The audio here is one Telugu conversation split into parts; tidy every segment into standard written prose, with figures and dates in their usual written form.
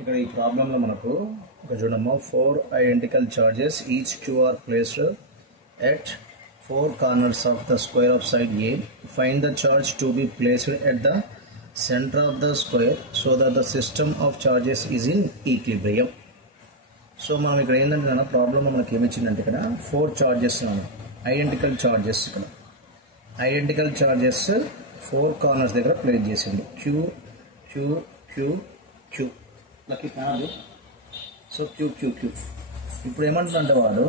ఇక్కడ ఈ ప్రాబ్లం లో మనకు చూడమ్మా 4 identical charges each q are placed at 4 corners of the square of side A. Find the charge to be placed at the center of the square so that the system of charges is in equilibrium. So మనం ఇక్కడ ఏంటంటే నా ప్రాబ్లంలో మనకి ఏమిచ్చిందంటే ఇక్కడ 4 చార్జెస్ ఐడెంటికల్ చార్జెస్ ఇక్కడ ఐడెంటికల్ చార్జెస్ 4 కార్నర్స్ దగ్గర ప్లేస్ చేసింది క్యూ క్యూ క్యూ క్యూ లక్కీ కాదు సో క్యూ క్యూ క్యూ ఇప్పుడు ఏమంటుందంటే వాడు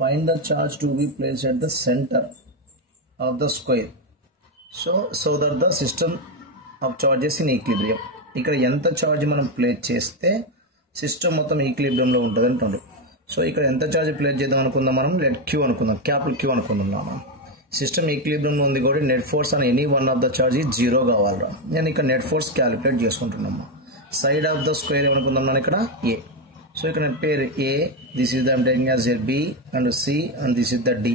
find the charge to be place at the centre of the square so that the system of charges in equilibrium. ఇక్కడ ఎంత చార్జ్ మనం ప్లేస్ చేస్తే సిస్టమ్ మొత్తం ఈక్విలిబ్రియంలో ఉంటుంది అంటుండ్రు. సో ఇక్కడ ఎంత చార్జ్ ప్లేస్ చేద్దాం అనుకుందాం, మనం లెట్ క్యూ అనుకుందాం, క్యాపిటల్ క్యూ అనుకుందాం. మనం సిస్టమ్ ఈక్విలిబ్రియంలో ఉంది కాబట్టి నెట్ ఫోర్స్ అని any one of the charge zero కావాలరా. నేను ఇక్కడ నెట్ ఫోర్స్ క్యాలిక్యులేట్ చేసుకుంటున్నాము. సైడ్ ఆఫ్ ద స్క్వేర్ ఏమనుకుందాం మనం ఇక్కడ ఏ. సో ఇక్కడ నేను పేరు A, this is the taking as B and C and this is the D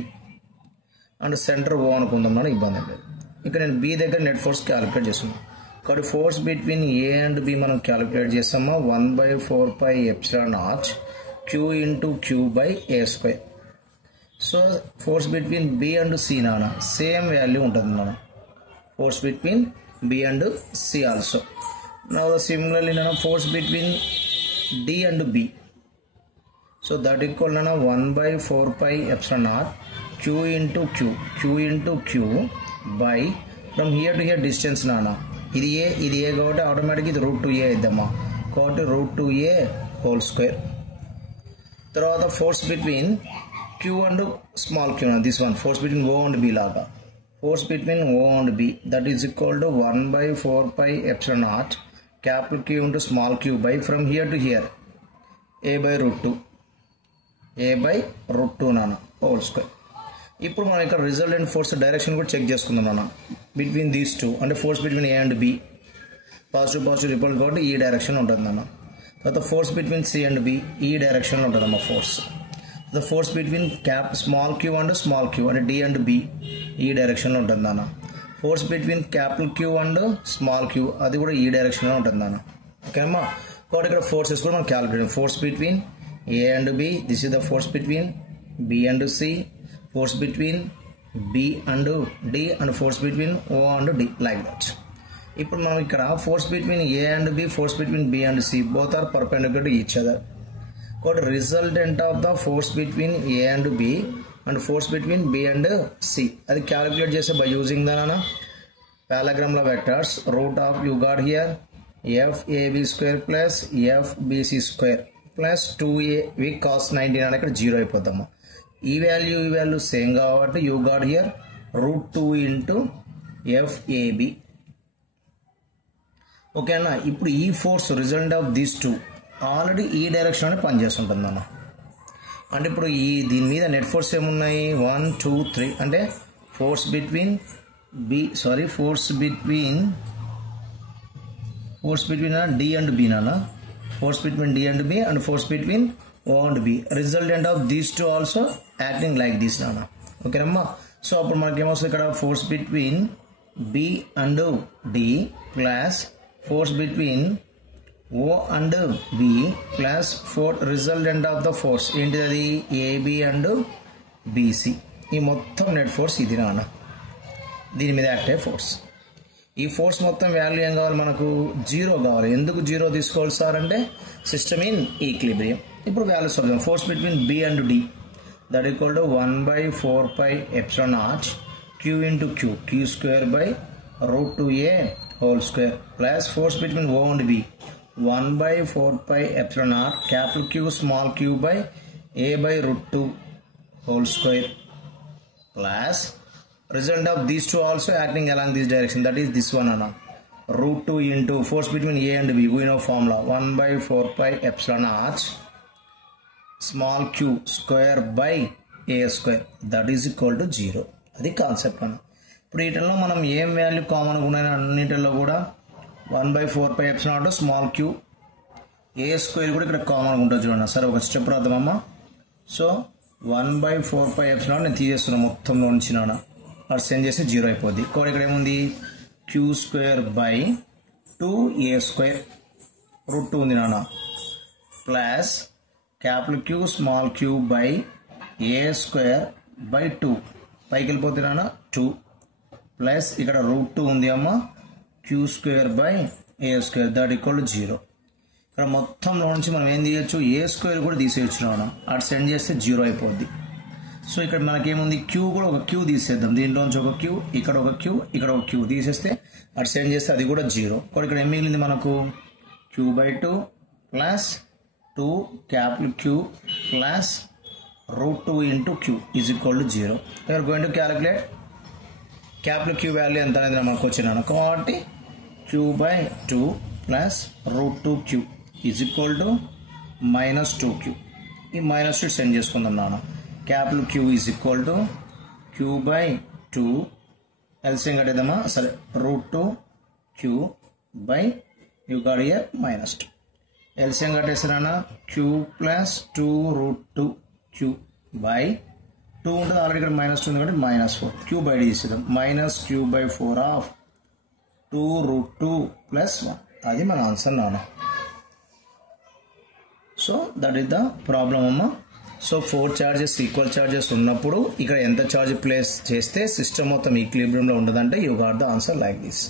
and centre O అనుకుందాం మనం, ఇబ్బంది లేదు. ఇక్కడ నేను బి దగ్గర నెట్ ఫోర్స్ క్యాలిక్యులేట్ చేస్తున్నాను. ఇక్కడ force between A and B మనం క్యాలిక్యులేట్ చేస్తామా 1/4πε0 Q into Q by A square. So force between B and C నాన్న సేమ్ వాల్యూ ఉంటుంది నాన్న, force between B and C also. Now similarly force between D and B, so that equal 1/4πε0 Q into Q by from here to here distance nana ఇది ఏ కాబట్టి ఆటోమేటిక్ ఇది √2a ఇద్దామా కాబట్టి √2a హోల్ స్క్వేర్. తర్వాత force between Q and small q this one force between O and B లాగా force between O and B that is equal to 1/4πε0 capital Q into small q by from here to here a/√2 నాన్న హోల్ స్క్వేర్. ఇప్పుడు మనం ఇక్కడ రిజల్టెంట్ ఫోర్స్ డైరెక్షన్ కూడా చెక్ చేసుకుందాం నాన్న బిట్వీన్ దీస్ టూ, అంటే force between A and B positive report కాబట్టి ఈ డైరెక్షన్ ఉంటుంది నాన్న. తర్వాత force between C and B ఈ డైరెక్షన్లో ఉంటుంది అమ్మ force. The force between small Q and small Q అంటే డి అండ్ బి ఈ డైరెక్షన్లో ఉంటుంది నాన్న. Force between capital Q and small Q అది కూడా ఈ డైరెక్షన్లో ఉంటుంది అన్న. ఓకేమ్మా, కాబట్టి ఇక్కడ ఫోర్సెస్ కూడా మనం calculate. Force between A and B, this is the force between B and C, force between B and D and force between O and D like that. ఇప్పుడు మనం ఇక్కడ force between A and B, force between B and C both are perpendicular to each other. కాబట్టి resultant of the force between A and B and force between B and C అది క్యాలిక్యులేట్ చేస్తే by using the parallelogram vectors root of you got here FAB square plus FBC square plus 2AB cos 90 అని ఇక్కడ 0 అయిపోతాము. ఈ వాల్యూ సేమ్ కాబట్టి you got here √2 into FAB. ఓకేనా, ఇప్పుడు ఈ force result of these two already ఈ డైరెక్షన్ లోనే పనిచేస్తుంటుంది అన్న. అంటే ఇప్పుడు దీని మీద నెట్ ఫోర్స్ ఏమున్నాయి 1 2 3 అంటే force between D and B నాన్న, force between D and B and force between O and B resultant of these two also acting like this నాన్న. ఓకేనమ్మా, సో అప్పుడు మనకి ఏమొస్తుంది ఇక్కడ force between B and D plus force between O and B plus resultant of the force ఏంటిది అది AB and BC. ఈ మొత్తం నెట్ ఫోర్స్ ఇది నాన్న, దీని మీద యాక్ట్ అయ్యే ఫోర్స్. ఈ ఫోర్స్ మొత్తం వాల్యూ ఏం కావాలి మనకు 0 కావాలి. ఎందుకు 0 తీసుకోవాలి సార్ అంటే సిస్టమ్ ఇన్ ఈక్విలిబ్రియం. ఇప్పుడు వాల్యూస్ వద్దాం. Force between B and D that equal to 1/4πε0 Q into Q square by √2a whole square plus force between O and B 1/4πε0 capital Q small q by a/√2 whole square plus result of these two also acting along this direction, that is this one anna √2 into force between A and B, we know formula 1/4πε0 small q square by a square that is equal to 0. అది కాన్సెప్ట్ అన్న. ఇప్పుడు వీటిల్లో మనం ఏం వాల్యూ కామన్ ఉన్నాయి అన్నింటిలో కూడా 1/4πε0 స్మాల్ క్యూ ఏ స్క్వేర్ కూడా ఇక్కడ కామన్గా ఉంటుంది చూడండి. సరే ఒక స్టెప్ రాద్దామమ్మా. సో 1/4πε0 నేను తీసేస్తున్నా మొత్తంలో నుంచి నాన్న, అది సెండ్ చేస్తే 0 అయిపోద్ది. ఇక్కడ ఏముంది q² by 2a² రూట్ 2 ఉంది నాన్న plus capital Q small Q by A square by 2 పైకి వెళ్ళిపోతే నాన్న 2 ప్లస్ ఇక్కడ రూట్ 2 ఉంది అమ్మ Q square by A square that equal to 0. ఇక్కడ మొత్తంలో నుంచి మనం ఏం తీయచ్చు, ఏ స్క్వేర్ కూడా తీసేయచ్చు నాన్న. అటు సెండ్ చేస్తే 0 అయిపోద్ది. సో ఇక్కడ మనకేముంది, క్యూ కూడా ఒక క్యూ తీసేద్దాం. దీంట్లోంచి ఒక క్యూ, ఇక్కడ ఒక క్యూ, ఇక్కడ ఒక క్యూ తీసేస్తే అటు సెండ్ చేస్తే అది కూడా 0. ఇక్కడ ఏం మిగిలింది మనకు, Q by 2 plus 2 capital Q plus root 2 into Q is equal to 0. You're going to calculate capital Q value ఎంత అనేది మనకు వచ్చినాను కాబట్టి Q by 2 plus root 2 Q is equal to minus 2q. ఈ మైనస్ 2 సెండ్ చేసుకుందాం నాన్న. Capital Q is equal to Q by 2 LCM కట్టేద్దామా, సరే root 2 Q by you got here minus 2. LCM కట్టేసారన్నా Q plus 2 root 2 Q by 2 ఉంటుంది, ఆల్రెడీ ఇక్కడ మైనస్ 2 ఉంది కాబట్టి మైనస్ 4 క్యూ బై తీసేద్దాం. Minus Q by 4 of 2 root 2 plus 1. అది మన ఆన్సర్ నాన్న. So that is the problem అమ్మ. సో 4 చార్జెస్ ఈక్వల్ చార్జెస్ ఉన్నప్పుడు ఇక్కడ ఎంత చార్జ్ ప్లేస్ చేస్తే సిస్టమ్ మొత్తం ఈక్విలిబ్రియంలో ఉండదంటే you got the answer like this.